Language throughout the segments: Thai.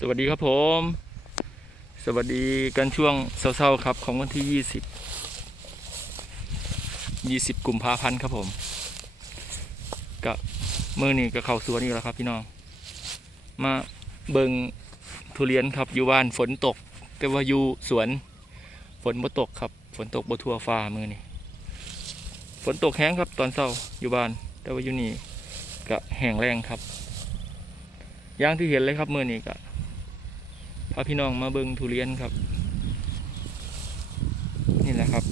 สวัสดีครับผม สวัสดีกันช่วงเศร้าๆครับของวันที่ยี่สิบยี่สิบกุมภาพันธ์ครับผมก็เมื่อนี้ก็เข้าสวนอีกแล้วครับพี่น้อง มาเบิงทุเรียนครับอยู่บ้านฝนตก แต่ว่าอยู่สวนฝนบ่ตกครับ ฝนตกบ่ทั่วฟ้ามือนี้ฝนตกแห้งครับตอนเช้าอยู่บ้าน แต่ว่าอยู่นี่ก็แห้งแรงครับอย่างที่เห็นเลยครับมือนี้ก็าพี่น้องมาเบิงทุเรียนครับ นี่แหละครับ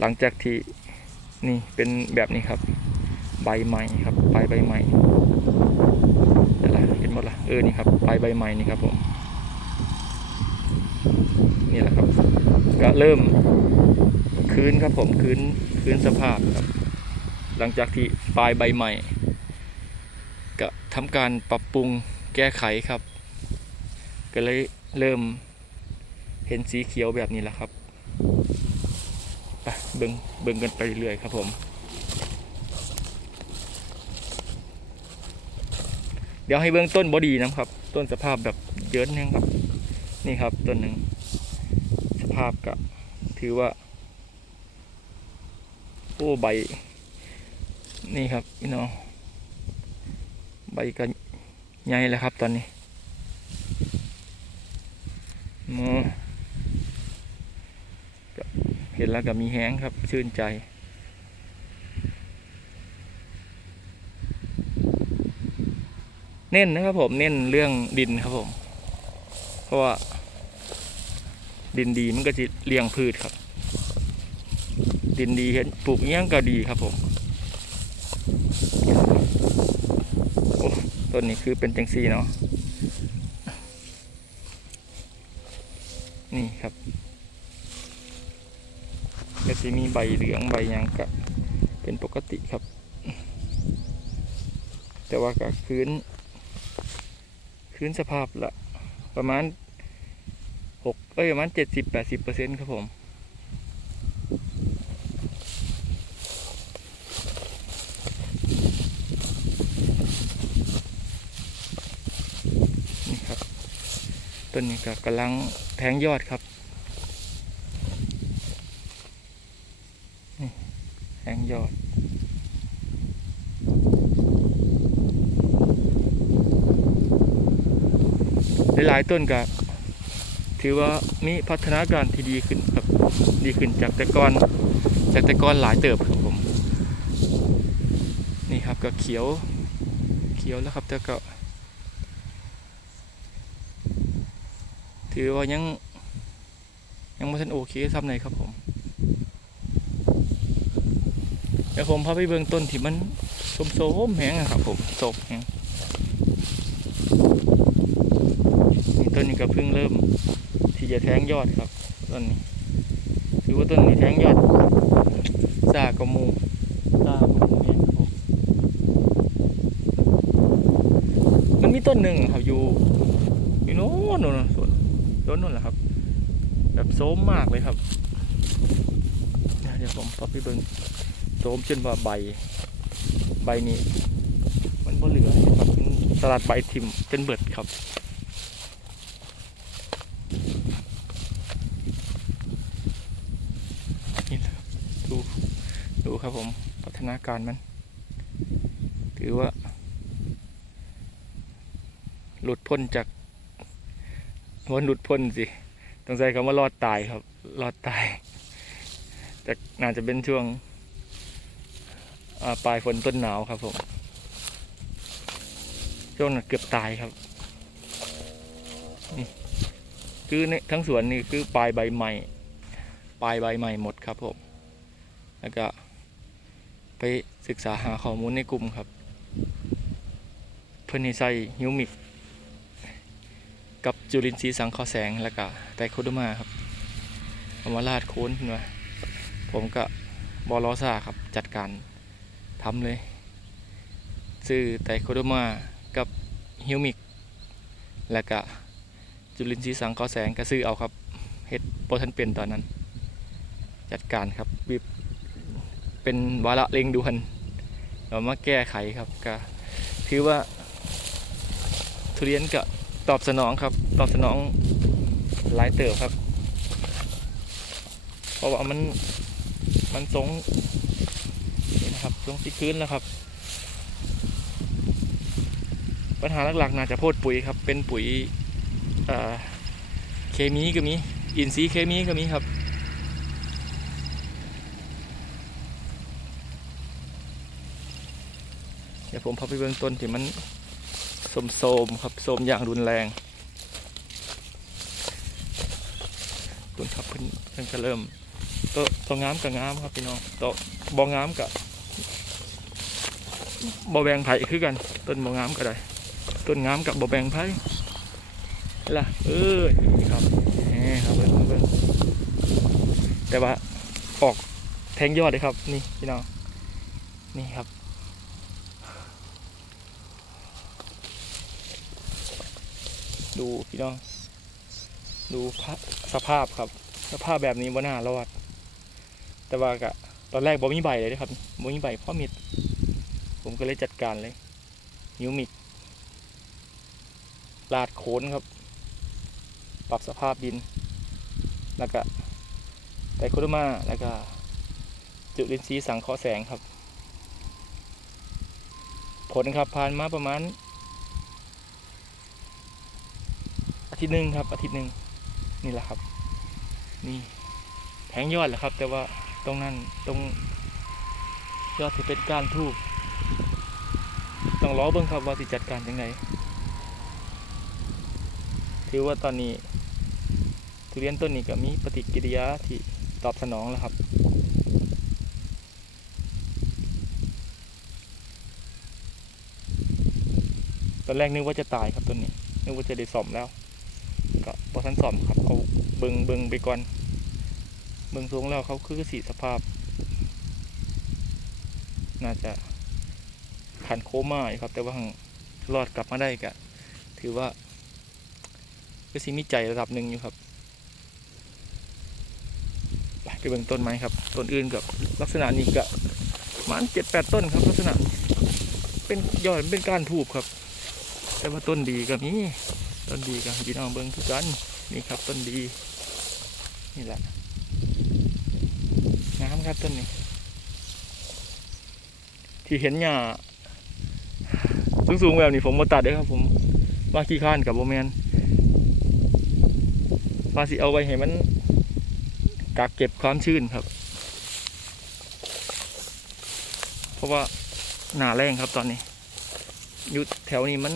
หลังจากที่นี่เป็นแบบนี้ครับ ใบใหม่ครับปลายใบใหม่เดี๋ยวละเห็นหมดละเออนี่ครับปลายใบใหม่นี่ครับผมนี่แหละครับ ก็เริ่มคืนครับผมคืนคืนสภาพครับ หลังจากที่ปลายใบใหม่ ก็ทำการปรับปรุง แก้ไขครับ ก็เลยเริ่มเห็นสีเขียวแบบนี้แล้วครับไปเบิงเบิงกันไปเรื่อยๆครับผม เดี๋ยวให้เบื้องต้นบอดีนะครับ ต้นสภาพแบบเยินนึงครับ นี่ครับต้นหนึ่งสภาพก็ถือว่าโอ้ใบ นี่ครับพี่น้องใบก็ ใหญ่แล้วครับตอนนี้มเห็นแล้วก็มีแห้งครับชื่นใจเน้นนะครับผมเน้นเรื่องดินครับผม เพราะว่า ดินดีมันก็จะเลี้ยงพืชครับ ดินดีเห็นปลูกอิหยังก็ดีครับผม ต้นนี้คือเป็นจังซี่เนาะนี่ครับก็จะมีใบเหลืองใบยังก็เป็นปกติครับ แต่ว่าก็คืนคืนสภาพละประมาณหกเอ้ยประมาณเจ็ดสิบแปดสิบเปอร์เซ็นต์ครับผม นี่ครับ ต้นนี้ก็กำลังแทงยอดครับนี่แทงยอดหลายๆต้นก็ถือว่ามีพัฒนาการที่ดีขึ้นครับดีขึ้นจากแต่ก่อนจากแต่ก่อนหลายเติบครับผมนี่ครับก็เขียวเขียวแล้วครับแต่ก็ ถือว่ายัง ยังไม่ทันโอเคซ้ำไหนครับผมเดี๋ยวผมพาไปเบื้องต้นที่มันสมโสมแหงอะครับผมศกแหงมีต้นนี้ก็เพิ่งเริ่ม ที่จะแทงยอดครับต้นนี้ถือว่าต้นนี้แทงยอดซากมูซากมูแหงครับมมันมีต้นหนึ่งครับอยู่อยู่โน้นโน่นส่วน ต้นนู่นแหละครับ แบบโซมมากเลยครับ เดี๋ยวผมพาไปเบิ่งโซมจนว่าใบ ใบนี้ มันบ่เหลือครับเป็นสลัดใบทิมจนเบิดครับนี่นะครับดูดูครับผมพัฒนาการมัน ถือว่า หลุดพ้นจาก วันหลุดพ้นสิต้องใช้คำว่ารอดตายครับ รอดตาย แต่น่าจะเป็นช่วงปลายฝนต้นหนาวครับผม ช่วงนั้นเกือบตายครับนี่คือในทั้งสวนนี่คือปลายใบใหม่ ปลายใบใหม่หมดครับผม แล้วก็ ไปศึกษาหาข้อมูลในกลุ่มครับ เพื่อนใส่ฮิวมิก กับจุลินทรีย์สังเคราะห์แสงแล้วก็ไตโคโดมาครับเอามาลาดโค้นขึ้นมาผมก็บอลอซ่าครับจัดการทำเลย ซื้อไตโคโดมากับฮิวมิก แล้วก็จุลินทรีย์สังเคราะห์แสงก็ซื้อเอาครับเฮ็ดโปรทันเป็นตอนนั้น จัดการครับบีบเป็นวาระเร่งด่วนเรามาแก้ไขครับก็ถือว่าทุเรียนก็ ตอบสนองครับ ตอบสนองหลายเติบครับ เพราะว่ามันมันทรงนี่นะครับทรงที่พื้นแล้วครับ ปัญหาหลักๆน่าจะโพดปุ๋ยครับ เป็นปุ๋ยเอ่อเคมีก็มี อินทรีย์เคมีก็มีครับเดี๋ยวผมพาไปเบื้องต้นที่มัน โสมๆครับโสมอย่างรุนแรงคุณครับเพิ่นเพิ่นจะเริ่มโตัวตัวงามกับงามครับพี่น้องโตบองามกับบอแบงไผ่คือกันต้นบองามก็ได้ต้นงามกับบอแบงไผ่ล่ะเออครับนี่ครับเบิ่งเบิ่งแต่ว่าออกแทงยอดเลยครับ นี่พี่น้องนี่ครับ ดูพี่น้อง ดูสภาพครับ สภาพแบบนี้บ่น่ารอด แต่ว่ากะตอนแรกบ่มีใบเลยนะครับบ่มีใบเพ่อมิด ผมก็เลยจัดการเลยนิ้วมิดลาดโคนครับ ปรับสภาพดิน แล้วก็ไตโคโดมาแล้วก็จุลินทรีย์สังเคราะห์แสงครับ ผลครับผ่านมาประมาณ อาทิตย์หนึ่งครับ อาทิตย์หนึ่งนี่แหละครับ นี่แทงยอดแหละครับ แต่ว่าตรงนั้นตรงยอดที่เป็นก้านทูบต้องรอเบิ่งครับว่าสิจัดการยังไงถือว่าตอนนี้ทุเรียนต้นนี้ก็มีปฏิกิริยาที่ตอบสนองแล้วครับ ตอนแรกนึกว่าจะตายครับต้นนี้นึกว่าจะได้ซ่อมแล้ว ก็บอทันซ่อมครับเอาเบิงเบิงไปก่อน เบิงสูงแล้วเขาคือสีสภาพ น่าจะขันโคม่าอยู่ครับ แต่ว่ารอดกลับมาได้ก็ถือว่าก็สิมีใจระดับหนึ่งอยู่ครับไปไปเบิ่งต้นไม้ครับต้นอื่นกับลักษณะนี้ก็ประมันเจ็ดแปดต้นครับ ลักษณะเป็นยอดเป็นก้านทูบครับ แต่ว่าต้นดีก็มี ต้นดีก็ให้พี่น้องเบิ่งทุกกันนี่ครับต้นดี นี่แหละงามครับต้นนี้ ที่เห็นหญ้าสูงๆแบบนี้ผมมาตัดเด้อครับ ผมว่าขี้ข้านกับโบแมนว่าสิเอาไว้ให้มันกักเก็บความชื้นครับ เพราะว่าหนาแรงครับตอนนี้อยู่แถวนี้มัน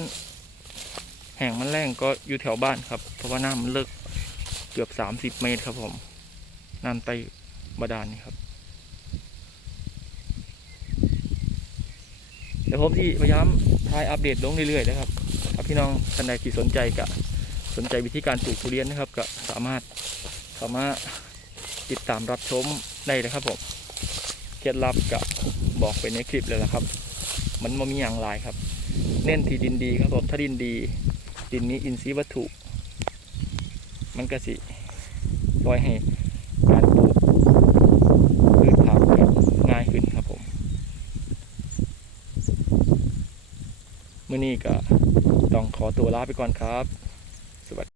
แห่งมันแรงก็อยู่แถวบ้านครับ เพราะว่าน้ำมันเลิกเกือบสามสิบเมตรครับผมน้ำไตบาดาลนี่ครับ เดี๋ยวผมที่พยายามทายอัปเดตลงเรื่อยๆนะครับ ถ้าพี่น้องท่านใดที่สนใจก็สนใจวิธีการปลูกทุเรียนนะครับ ก็สามารถสามารถติดตามรับชมได้เลยครับผมเคล็ดลับก็บอกไปในคลิปเลยละครับ มันไม่มีอย่างไรครับ เน้นที่ดินดีครับผมถ้าดินดี ดินนี้อินทรีย์วัตถุ มันก็สิช่วยให้การปลูกพืชผักง่ายขึ้นครับผมเมื่อนี้ก็ต้องขอตัวลาไปก่อนครับ